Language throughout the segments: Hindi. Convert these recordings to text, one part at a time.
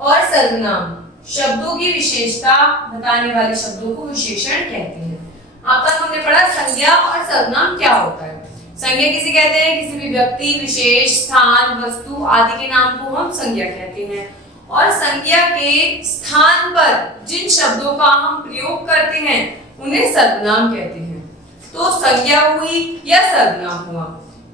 और सर्वनाम शब्दों की विशेषता बताने वाले शब्दों को विशेषण कहते हैं। अब तक हमने पढ़ा संज्ञा और सर्वनाम क्या होता है। संज्ञा किसे कहते हैं? किसी भी व्यक्ति, विशेष, स्थान, वस्तु आदि के नाम को हम संज्ञा कहते हैं। और संज्ञा के स्थान पर जिन शब्दों का हम प्रयोग करते हैं उन्हें सर्वनाम कहते हैं। तो संज्ञा हुई या सर्वनाम हुआ,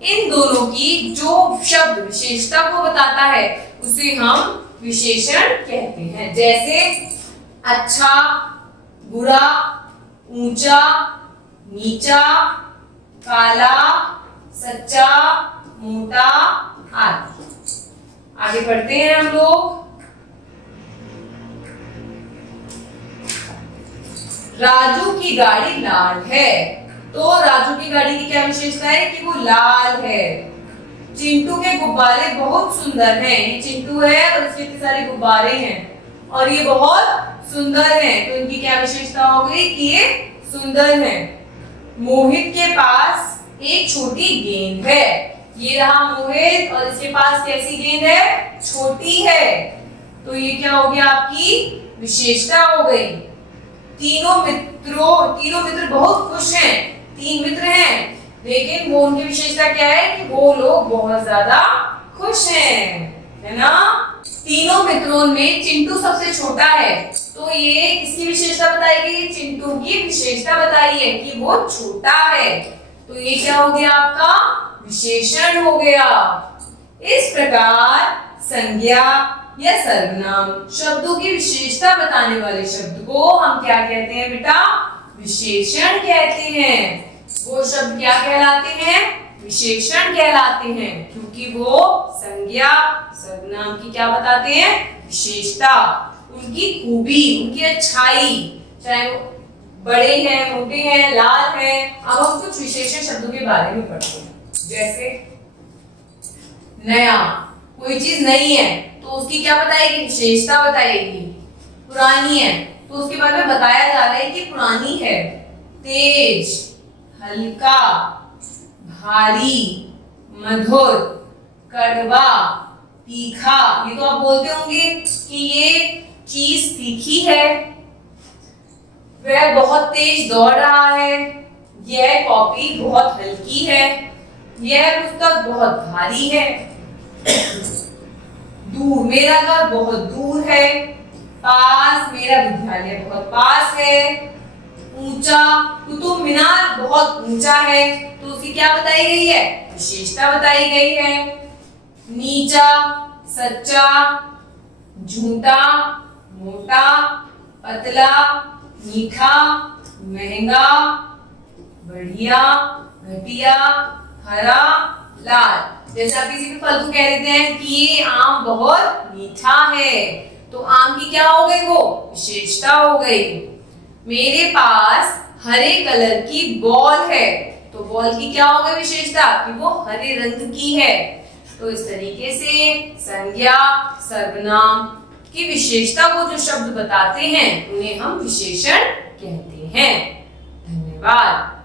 इन दोनों की जो शब्द विशेषता को बताता है उसे हम विशेषण कहते हैं। जैसे अच्छा, बुरा, ऊंचा, नीचा, काला, सच्चा, मोटा आदि। आगे बढ़ते हैं हम लोग। राजू की गाड़ी लाल है, तो राजू की गाड़ी की क्या विशेषता है कि वो लाल है। चिंटू के गुब्बारे बहुत सुंदर हैं, ये चिंटू है और इसके इतने सारे गुब्बारे हैं और ये बहुत सुंदर हैं, तो इनकी क्या विशेषता हो गई कि ये सुंदर हैं। मोहित के पास एक छोटी गेंद है, ये रहा मोहित और इसके पास कैसी गेंद है? छोटी है, तो ये क्या हो गया? आपकी विशेषता हो गई। तीनों मित्र बहुत खुश हैं, 3 मित्र हैं, लेकिन वो उनकी विशेषता क्या है कि वो लोग बहुत ज्यादा खुश हैं, है ना। तीनों मित्रों में चिंटू सबसे छोटा है, तो ये किसकी विशेषता बताई गई? चिंटू की विशेषता बताई है कि वो छोटा है, तो ये क्या हो गया? आपका विशेषण हो गया। इस प्रकार संज्ञा या सर्वनाम शब्दों की विशेषता बताने वाले शब्द को हम क्या कहते हैं बेटा? विशेषण कहते हैं। वो शब्द क्या कहलाते हैं? विशेषण कहलाते हैं, क्योंकि वो संज्ञा सर्वनाम की क्या बताते हैं? विशेषता, उनकी खूबी, उनकी अच्छाई, चाहे वो बड़े हैं, मोटे हैं, लाल हैं। अब हम कुछ विशेषण शब्दों के बारे में पढ़ते हैं। जैसे नया, कोई चीज नई है तो उसकी क्या बताएगी? विशेषता बताएगी। पुरानी है तो उसके बारे में बताया जा रहा है कि पुरानी है। तेज, हल्का, भारी, मधुर, कड़वा, तीखा, ये तो आप बोलते होंगे कि ये चीज तीखी है। वह बहुत तेज दौड़ रहा है, यह कॉपी बहुत हल्की है, यह पुस्तक बहुत भारी है। दूर, मेरा घर बहुत दूर है। पास, मेरा विद्यालय बहुत पास है। ऊंचा, कुतुब मीनार बहुत ऊंचा है, तो उसकी क्या बताई गई है? विशेषता बताई गई है। नीचा, सच्चा, झूठा, मोटा, पतला, मीठा, महंगा, बढ़िया, घटिया, हरा, लाल। जैसे आप किसी भी फल को कह देते हैं कि ये आम बहुत मीठा है, तो आम की क्या हो गई? वो विशेषता हो गई। मेरे पास हरे कलर की बॉल है, तो बॉल की क्या हो गई विशेषता? कि वो हरे रंग की है। तो इस तरीके से संज्ञा सर्वनाम की विशेषता को जो शब्द बताते हैं उन्हें हम विशेषण कहते हैं। धन्यवाद।